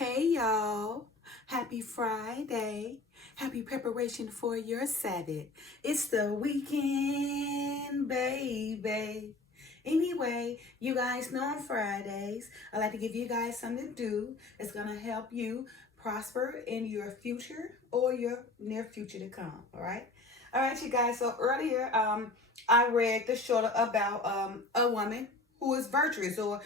Hey y'all, happy Friday. Happy preparation for your Sabbath. It's the weekend, baby. Anyway, you guys know on Fridays, I like to give you guys something to do that's going to help you prosper in your future or your near future to come. All right, you guys. So earlier, I read the short about a woman who is virtuous, or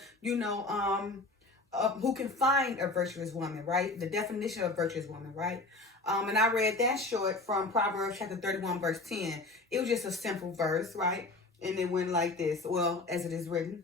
who can find a virtuous woman, right? The definition of a virtuous woman, right? And I read that short from Proverbs chapter 31, verse 10. It was just a simple verse, right? And it went like this. Well, as it is written,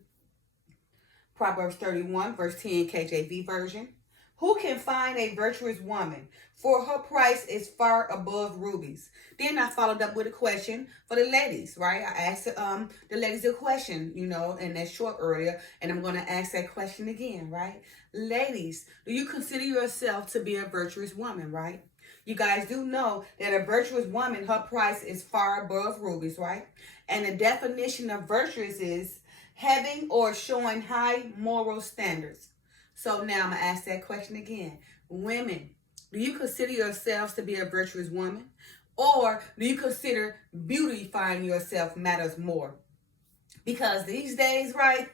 Proverbs 31, verse 10, KJV version. Who can find a virtuous woman? For her price is far above rubies. Then I followed up with a question for the ladies, right? I asked the ladies a question, in that short earlier, and I'm going to ask that question again, right? Ladies, do you consider yourself to be a virtuous woman, right? You guys do know that a virtuous woman, her price is far above rubies, right? And the definition of virtuous is having or showing high moral standards. So now I'm going to ask that question again. Women, do you consider yourselves to be a virtuous woman? Or do you consider beautifying yourself matters more? Because these days, right,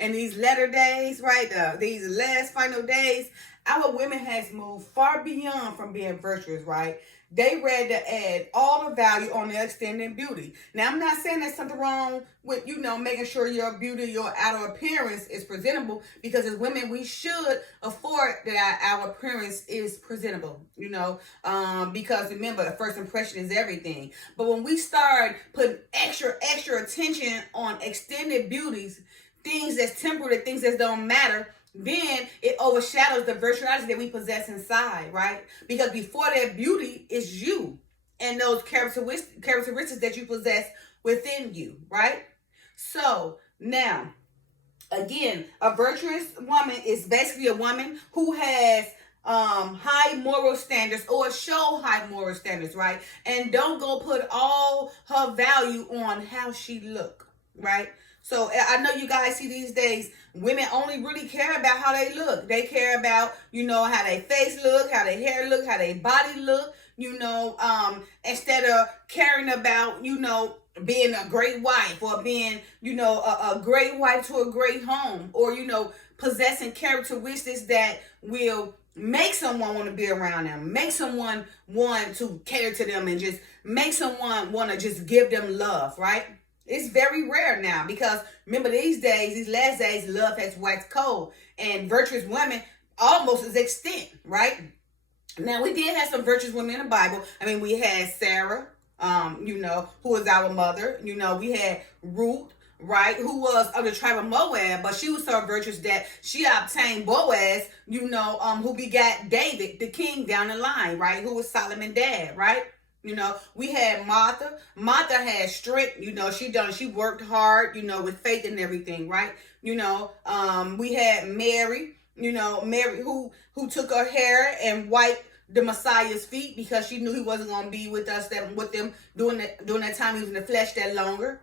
and these latter days, right, these last final days, our women has moved far beyond from being virtuous, right? They ready to add all the value on their extended beauty. Now, I'm not saying there's something wrong with, making sure your beauty, your outer appearance is presentable, because as women, we should afford that our appearance is presentable, because remember, the first impression is everything. But when we start putting extra attention on extended beauties, things that's temporary, things that don't matter, then it overshadows the virtuality that we possess inside, right? Because before that beauty is you and those characteristics that you possess within you, right? So now, again, a virtuous woman is basically a woman who has high moral standards, or show high moral standards, right? And don't go put all her value on how she look, right? So I know you guys see these days, women only really care about how they look. They care about, how their face look, how their hair look, how their body look, instead of caring about, being a great wife, or being, a great wife to a great home, or, possessing characteristics that will make someone want to be around them, make someone want to cater to them, and just make someone want to just give them love, right? It's very rare now, because remember, these last days, love has waxed cold, and virtuous women almost is extinct, right? Now, we did have some virtuous women in the Bible. I mean, we had Sarah, who was our mother. We had Ruth, right, who was of the tribe of Moab, but she was so virtuous that she obtained Boaz, who begat David, the king, down the line, right, who was Solomon's dad, right? We had Martha. Martha had strength. She worked hard, with faith and everything, right? We had Mary, Mary who took her hair and wiped the Messiah's feet, because she knew he wasn't going to be with them during that time he was in the flesh that longer,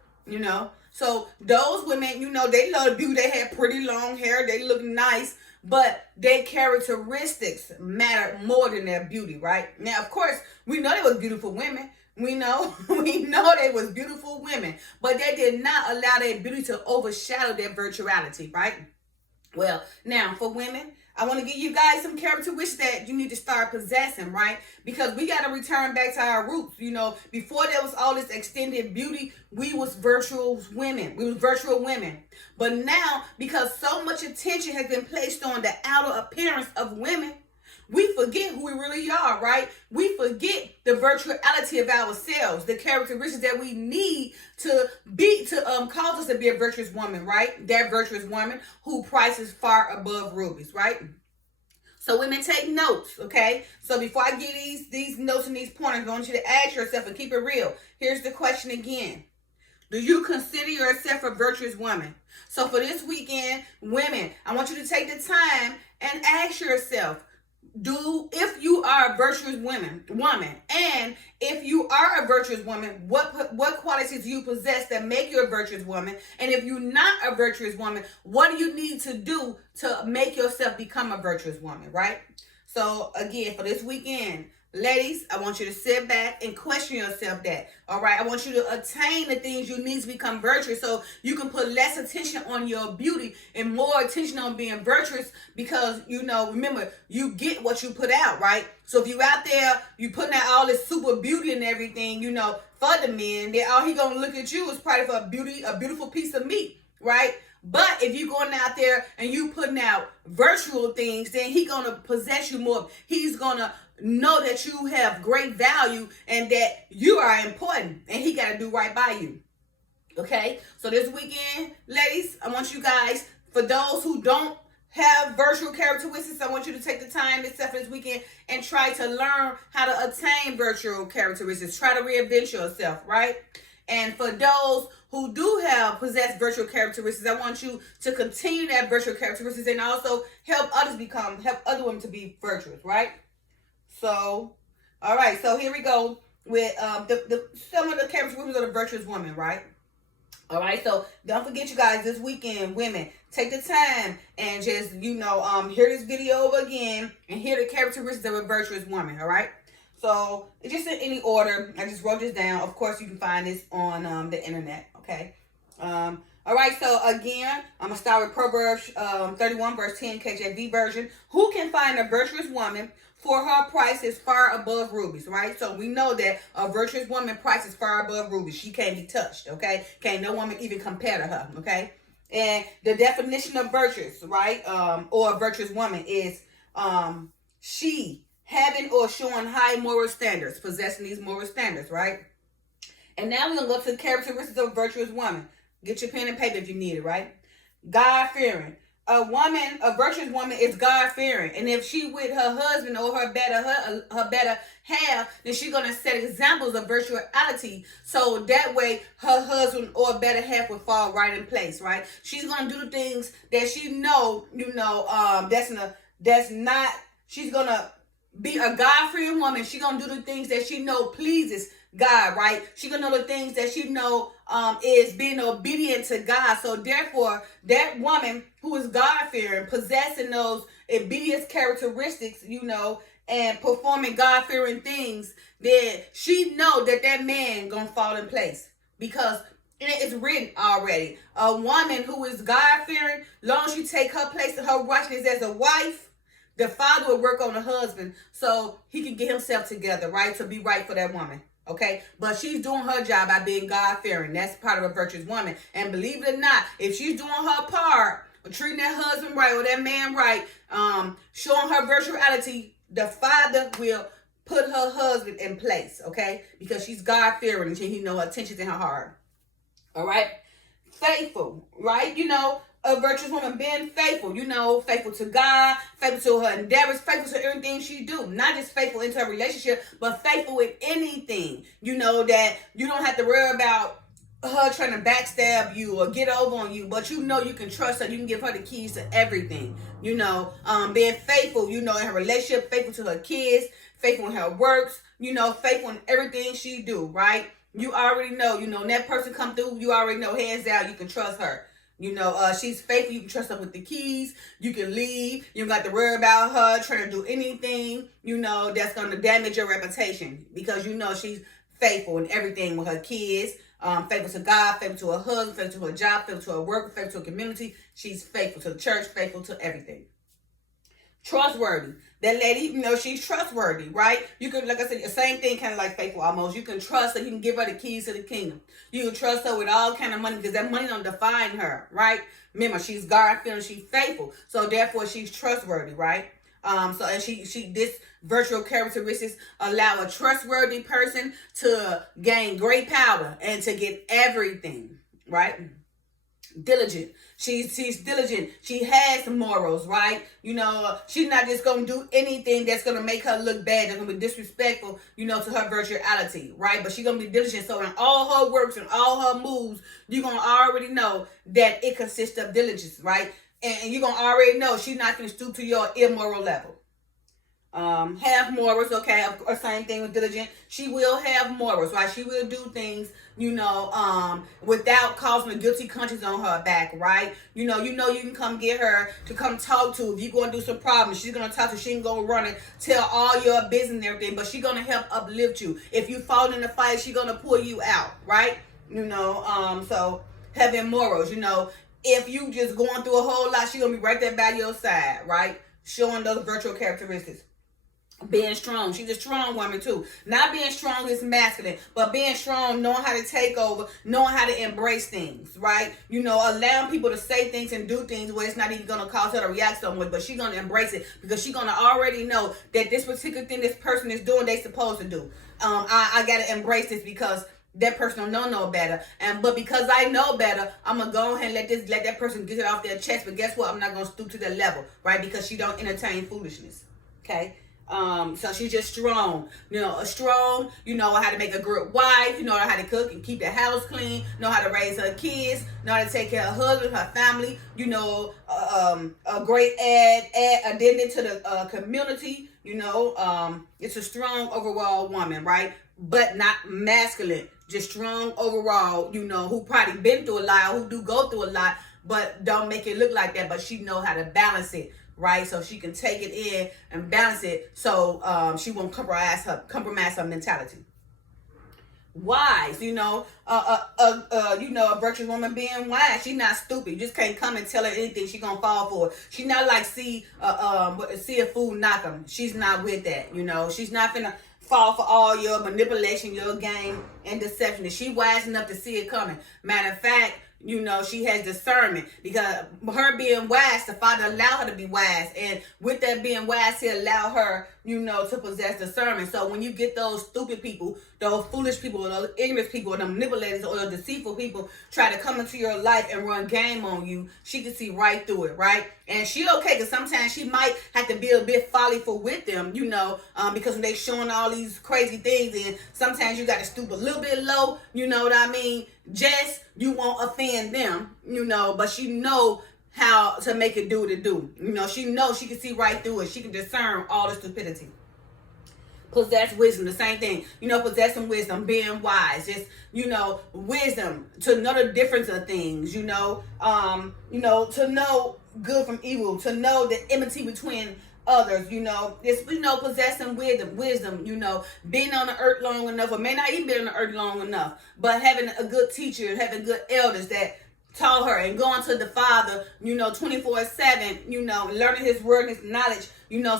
So those women, they loved beauty. They had pretty long hair. They looked nice. But their characteristics matter more than their beauty, right? Now, of course, we know they were beautiful women. We know they was beautiful women. But they did not allow their beauty to overshadow their virtuality, right? Well, now, for women, I want to give you guys some characteristics that you need to start possessing, right? Because we got to return back to our roots. Before there was all this extended beauty, we was virtual women. But now, because so much attention has been placed on the outer appearance of women, we forget who we really are, right? We forget the virtuality of ourselves, the characteristics that we need to cause us to be a virtuous woman, right? That virtuous woman who prices far above rubies, right? So women, take notes, okay? So before I give these notes and these pointers, I want you to ask yourself and keep it real. Here's the question again. Do you consider yourself a virtuous woman? So for this weekend, women, I want you to take the time and ask yourself, if you are a virtuous woman, and if you are a virtuous woman, what qualities do you possess that make you a virtuous woman? And if you're not a virtuous woman, what do you need to do to make yourself become a virtuous woman, right? So again, for this weekend, ladies, I want you to sit back and question yourself that. All right. I want you to attain the things you need to become virtuous, so you can put less attention on your beauty and more attention on being virtuous, because, remember, you get what you put out, right? So if you out there, you putting out all this super beauty and everything, for the men, then all he going to look at you is probably for a beautiful piece of meat, right? But if you're going out there and you putting out virtual things, then he going to possess you more. He's going to know that you have great value and that you are important, and he got to do right by you. Okay? So this weekend, ladies, I want you guys, for those who don't have virtual characteristics, I want you to take the time this weekend and try to learn how to attain virtual characteristics. Try to reinvent yourself, right? And for those who do possess virtual characteristics, I want you to continue that virtual characteristics and also help other women to be virtuous, right? So, all right. So here we go with some of the characteristics of the virtuous woman, right? All right. So don't forget, you guys, this weekend, women, take the time and just hear this video over again and hear the characteristics of a virtuous woman. All right. So it's just in any order. I just wrote this down. Of course, you can find this on the internet. Okay. All right. So again, I'm gonna start with Proverbs 31 verse 10 KJV version. Who can find a virtuous woman? For her price is far above rubies, right? So we know that a virtuous woman price is far above rubies. She can't be touched, okay? Can't no woman even compare to her, okay? And the definition of virtuous, right? Or a virtuous woman is she having or showing high moral standards, possessing these moral standards, right? And now we're going to look to the characteristics of a virtuous woman. Get your pen and paper if you need it, right? God-fearing. A virtuous woman is God-fearing. And if she with her husband or her better half, then she's going to set examples of virtuality. So that way her husband or better half will fall right in place, right? She's going to do the things that she she's going to be a God-fearing woman. She's going to do the things that she pleases God, right? She's going to know the things that she is being obedient to God. So therefore, that woman who is God-fearing, possessing those obedience characteristics, and performing God-fearing things, then she know that man gonna fall in place, because it is written already. A woman who is God-fearing, long as she take her place and her righteousness as a wife, the father will work on the husband so he can get himself together, right? To be right for that woman. Okay, but she's doing her job by being God-fearing. That's part of a virtuous woman. And believe it or not, if she's doing her part, treating that husband right or that man right, showing her virtuality, the father will put her husband in place, okay? Because she's God-fearing and she her intentions in her heart. All right? Faithful, right? A virtuous woman being faithful, faithful to God, faithful to her endeavors, faithful to everything she do. Not just faithful into a relationship, but faithful with anything. That you don't have to worry about her trying to backstab you or get over on you, but you can trust her. You can give her the keys to everything. Being faithful, in her relationship, faithful to her kids, faithful in her works, faithful in everything she do, right? You already know, when that person come through, you already know, hands down, you can trust her. She's faithful. You can trust her with the keys. You can leave. You don't got to worry about her trying to do anything, that's going to damage your reputation, because she's faithful in everything with her kids, faithful to God, faithful to her husband, faithful to her job, faithful to her work, faithful to her community. She's faithful to the church, faithful to everything. Trustworthy. That lady, she's trustworthy, right? You can, like I said, the same thing, kind of like faithful almost. You can trust her. You can give her the keys to the kingdom. You can trust her with all kind of money, because that money don't define her, right? Remember, she's God-fearing, she's faithful. So therefore, she's trustworthy, right? And this virtual characteristics allow a trustworthy person to gain great power and to get everything, right? Diligent. She's diligent. She has morals, right? She's not just going to do anything that's going to make her look bad, that's going to be disrespectful, to her virtuality, right? But she's going to be diligent. So in all her works and all her moves, you're going to already know that it consists of diligence, right? And you're going to already know she's not going to stoop to your immoral level. have morals, okay, or same thing with diligent. She will have morals, right? She will do things, without causing a guilty conscience on her back, right? You can come get her to come talk to. If you're going to do some problems, she's going to talk to you. She ain't going to run and tell all your business and everything, but she's going to help uplift you. If you fall in the fight, she's going to pull you out, right? So having morals, if you just going through a whole lot, she's going to be right there by your side, right? Showing those virtual characteristics. Being strong. She's a strong woman too. Not being strong is masculine, but being strong, knowing how to take over, knowing how to embrace things, right? Allowing people to say things and do things where it's not even going to cause her to react so much, but she's going to embrace it because she's going to already know that this particular thing this person is doing, they supposed to do. I got to embrace this because that person don't know better. But because I know better, I'm going to go ahead and let that person get it off their chest. But guess what? I'm not going to stoop to that level, right? Because she don't entertain foolishness, okay? So she's just strong, strong, how to make a good wife, how to cook and keep the house clean, know how to raise her kids, know how to take care of her husband, her family, a great addendum to the community, it's a strong overall woman, right? But not masculine, just strong overall, who probably been through a lot, who do go through a lot, but don't make it look like that, but she know how to balance it. Right, so she can take it in and balance it, so she won't compromise her mentality. Wise, a virtuous woman being wise. She's not stupid. You just can't come and tell her anything. She gonna fall for it. She's not like see a fool knock him. She's not with that. She's not finna fall for all your manipulation, your game and deception. She wise enough to see it coming. Matter of fact, she has discernment because her being wise, the Father allowed her to be wise. And with that being wise, He allowed her, to possess discernment. So when you get those stupid people, those foolish people, those ignorant people, or the manipulators, or the deceitful people try to come into your life and run game on you, she can see right through it, right? And she okay, because sometimes she might have to be a bit follyful with them, because when they showing all these crazy things, and sometimes you got to stoop a little bit low, you know what I mean? Just, you won't offend them, but she know how to make it do what it do. She knows she can see right through it. She can discern all the stupidity. Possess wisdom, the same thing. Possessing wisdom, being wise, just, wisdom to know the difference of things, to know good from evil, to know the enmity between others, possessing wisdom, being on the earth long enough, or may not even be on the earth long enough, but having a good teacher, having good elders that taught her, and going to the Father, 24/7, learning His word and His knowledge,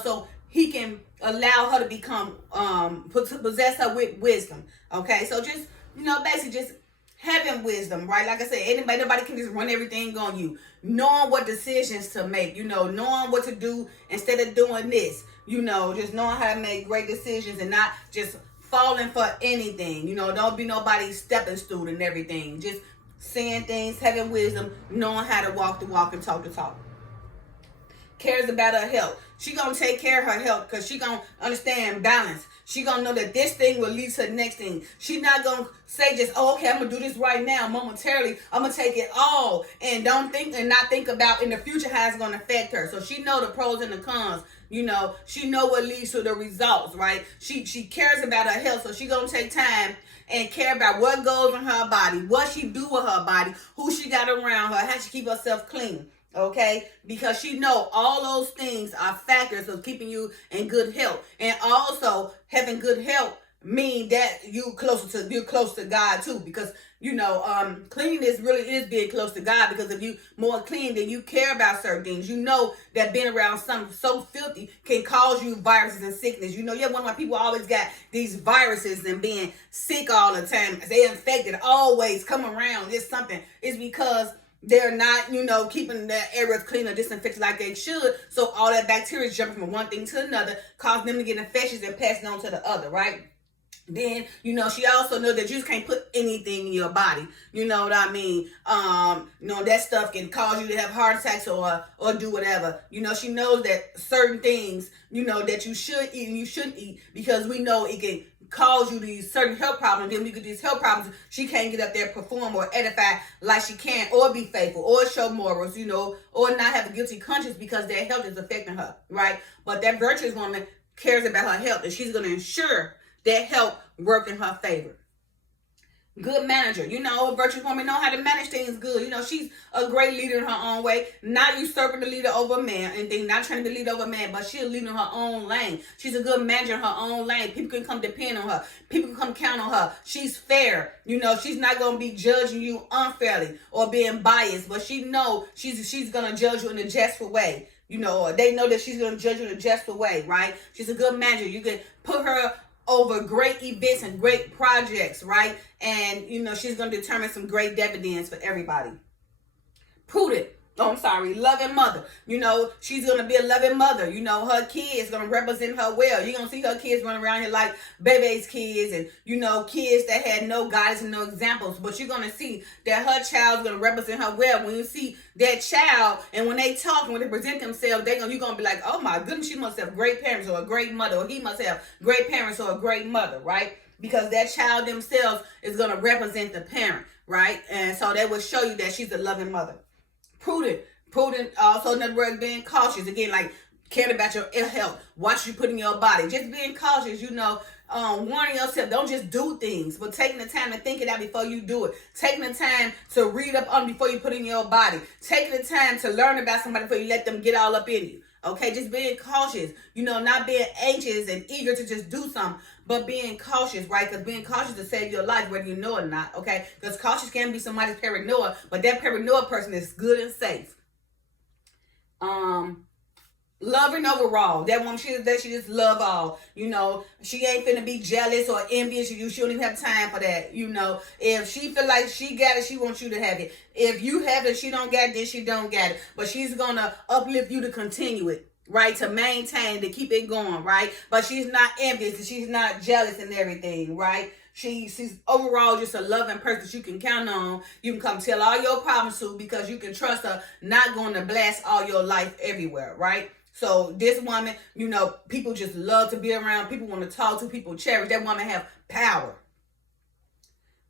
so He can allow her to become, possess her with wisdom. Okay, so just, basically just having wisdom, right? Like I said, nobody can just run everything on you. Knowing what decisions to make, knowing what to do instead of doing this, just knowing how to make great decisions and not just falling for anything. Don't be nobody's stepping stool and everything. Just saying things, having wisdom, knowing how to walk the walk and talk the talk. Cares about her health. She gonna take care of her health because she gonna understand balance. She gonna know that this thing will lead to the next thing. She not gonna say just, okay, I'm gonna do this right now. Momentarily, I'm gonna take it all and not think about in the future how it's gonna affect her. So she know the pros and the cons. She know what leads to the results, right? She cares about her health, so she gonna take time and care about what goes in her body, what she do with her body, who she got around her, how she keep herself clean. Okay, because she know all those things are factors of keeping you in good health, and also having good health mean that you're close to God too. Because cleanliness really is being close to God. Because if you more clean, then you care about certain things. That being around something so filthy can cause you viruses and sickness. One of my people always got these viruses and being sick all the time. They infected, always come around. It's something. It's because they're not, keeping their areas clean or disinfected like they should. So all that bacteria is jumping from one thing to another, causing them to get infections and passing on to the other, right? Then, she also knows that you just can't put anything in your body. You know what I mean? That stuff can cause you to have heart attacks or do whatever. She knows that certain things, that you should eat and you shouldn't eat, because we know it can cause you these certain health problems. Then we get these health problems, she can't get up there, perform or edify like she can, or be faithful, or show morals, or not have a guilty conscience because their health is affecting her, right? But that virtuous woman cares about her health, and she's going to ensure that health work in her favor. Good manager. You know, a virtuous woman know how to manage things good. You know, she's a great leader in her own way. Not usurping the leader over a man and things, not trying to be leader over a man, but she's a leader in her own lane. She's a good manager in her own lane. People can come depend on her. People can come count on her. She's fair. You know, she's not going to be judging you unfairly or being biased, but she know she's going to judge you in a justful way. You know, they know that she's going to judge you in a justful way, right? She's a good manager. You can put her over great events and great projects, right? And, you know, she's going to determine some great dividends for everybody. Prudent. Loving mother. You know, she's going to be a loving mother. You know, her kids going to represent her well. You're going to see her kids running around here like baby's kids and, you know, kids that had no guidance and no examples. But you're going to see that her child's going to represent her well. When you see that child and when they talk and when they present themselves, you're going to be like, oh my goodness, she must have great parents or a great mother, or he must have great parents or a great mother, right? Because that child themselves is going to represent the parent, right? And so that will show you that she's a loving mother. Prudent, also another word, being cautious. Again, like caring about your ill health. Watch you put in your body. Just being cautious, you know, warning yourself. Don't just do things, but taking the time to think it out before you do it. Taking the time to read up on before you put in your body. Taking the time to learn about somebody before you let them get all up in you. Okay, just being cautious, you know, not being anxious and eager to just do something, but being cautious, right? Because being cautious to save your life, whether you know it or not, okay? Because cautious can be somebody's paranoia, but that paranoia person is good and safe. Loving overall. That woman, she just love all. You know, she ain't finna be jealous or envious of you. She don't even have time for that. You know, if she feel like she got it, she wants you to have it. If you have it, she don't got it, then she don't got it. But she's gonna uplift you to continue it, right? To maintain, to keep it going, right? But she's not envious and she's not jealous and everything, right? She's overall just a loving person you can count on. You can come tell all your problems to because you can trust her, not going to blast all your life everywhere, right? So this woman, you know, people just love to be around. People want to talk to. People cherish. That woman have power.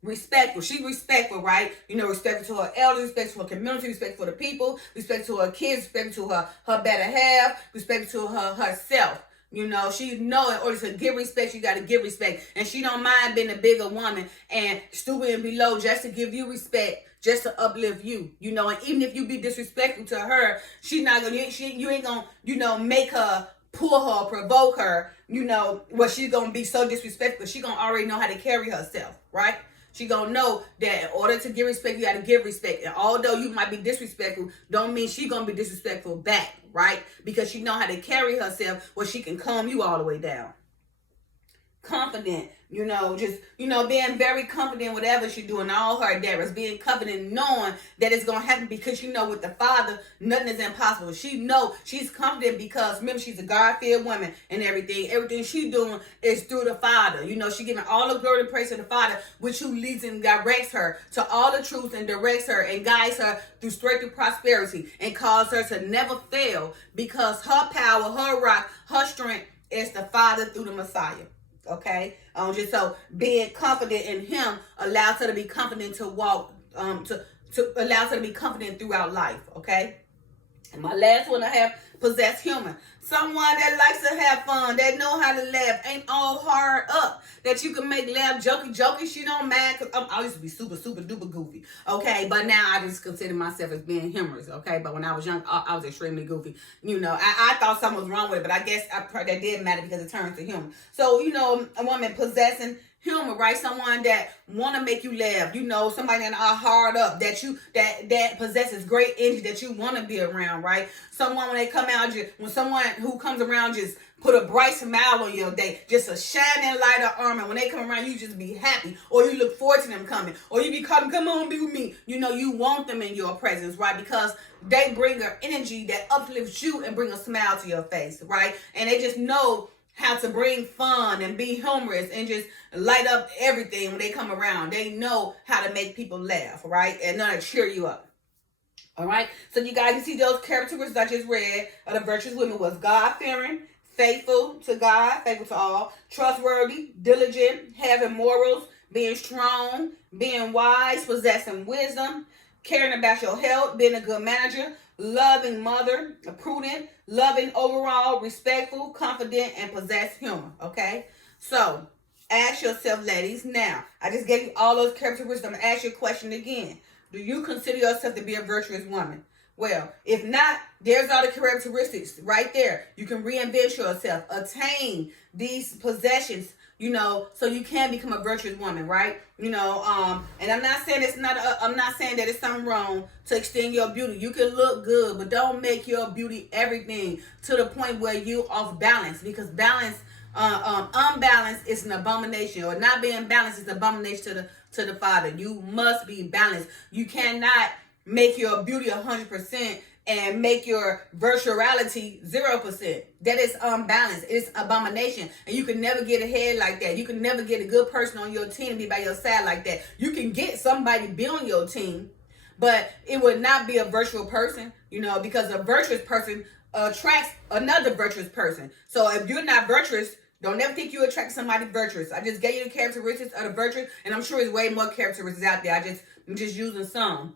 Respectful. She's respectful, right? You know, respectful to her elders, respectful to her community, respectful to people, respectful to her kids, respectful to her better half, respectful to herself. You know, she know in order to give respect, you got to give respect. And she don't mind being a bigger woman and stooping and below just to give you respect, just to uplift you. You know, and even if you be disrespectful to her, she not gonna, you ain't gonna, you know, make her, pull her, provoke her, you know, well, she's gonna be so disrespectful. She gonna already know how to carry herself, right? She gonna know that in order to give respect, you gotta give respect. And although you might be disrespectful, don't mean she gonna be disrespectful back, right? Because she know how to carry herself where she can calm you all the way down. Confident, you know, just, you know, being very confident whatever she doing, all her endeavors, being confident, knowing that it's going to happen because you know with the Father, nothing is impossible. She know she's confident because, remember, she's a God-feared woman and everything. Everything she doing is through the Father. You know, she giving all the glory and praise to the Father, which who leads and directs her to all the truth and directs her and guides her through strength and prosperity and cause her to never fail because her power, her rock, her strength is the Father through the Messiah. Okay, just so being confident in him allows her to be confident to walk, to allows her to be confident throughout life. Okay, and my last one I have, possess humor. Someone that likes to have fun, that know how to laugh, ain't all hard up, that you can make laugh, jokey. She don't mind, cause I used to be super duper goofy. Okay, but now I just consider myself as being humorous. Okay, but when I was young, I was extremely goofy. You know, I thought something was wrong with it, but I guess that did matter because it turns to humor. So you know, a woman possessing humor, right? Someone that want to make you laugh, you know, somebody that are hard up, that possesses great energy that you want to be around, right? Someone when they come out, when someone who comes around just put a bright smile on your day, just a shining light of armor. When they come around, you just be happy, or you look forward to them coming, or you be calling, come on, be with me. You know, you want them in your presence, right? Because they bring an energy that uplifts you and bring a smile to your face, right? And they just know how to bring fun and be humorous and just light up everything when they come around. They know how to make people laugh, right? And not to cheer you up. All right? So you guys can see those characteristics I just read of the virtuous women was God-fearing, faithful to God, faithful to all, trustworthy, diligent, having morals, being strong, being wise, possessing wisdom, caring about your health, being a good manager, loving mother, prudent, loving overall, respectful, confident, and possess humor. Okay? So, ask yourself, ladies, now, I just gave you all those characteristics. I'm going to ask you a question again. Do you consider yourself to be a virtuous woman? Well, if not, there's all the characteristics right there. You can reinvent yourself, attain these possessions, so you can become a virtuous woman, right? And I'm not saying I'm not saying that it's something wrong to extend your beauty. You can look good, but don't make your beauty everything to the point where you off balance, because unbalanced is an abomination, or not being balanced is an abomination to the Father. You must be balanced. You cannot make your beauty 100% and make your virtuality 0%. That is unbalanced. It's abomination. And you can never get ahead like that. You can never get a good person on your team to be by your side like that. You can get somebody to be on your team, but it would not be a virtual person, because a virtuous person attracts another virtuous person. So if you're not virtuous, don't ever think you attract somebody virtuous. I just gave you the characteristics of the virtuous, and I'm sure there's way more characteristics out there. I'm just using some.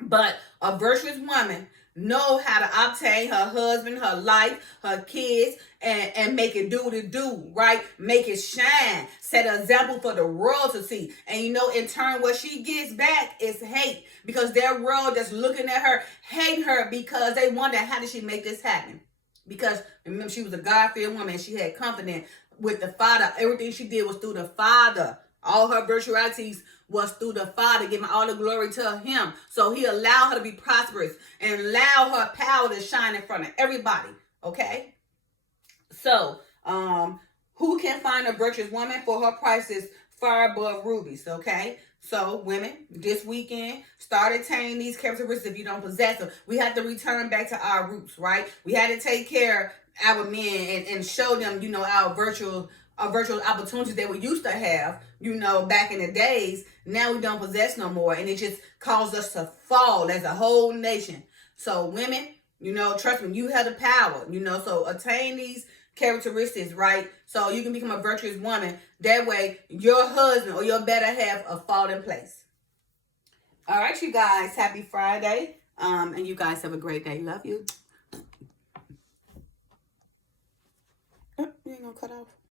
But a virtuous woman know how to obtain her husband, her life, her kids, and make it do what it do, right? Make it shine. Set an example for the world to see. And in turn, what she gets back is hate, because their world that's looking at her, hate her, because they wonder, how did she make this happen? Because remember, she was a God-fearing woman, and she had confidence with the Father. Everything she did was through the Father. All her virtualities was through the Father, giving all the glory to him. So he allowed her to be prosperous and allowed her power to shine in front of everybody. Okay? So, who can find a virtuous woman? For her price is far above rubies. Okay? So, women, this weekend, start attaining these characteristics if you don't possess them. We have to return back to our roots, right? We had to take care of our men and show them, our virtual opportunities that we used to have, back in the days. Now we don't possess no more, and it just caused us to fall as a whole nation. So women, trust me, you have the power, so attain these characteristics, right? So you can become a virtuous woman. That way your husband or your better half will fall in place. All right, you guys, happy Friday. And you guys have a great day. Love you. You ain't gonna cut off.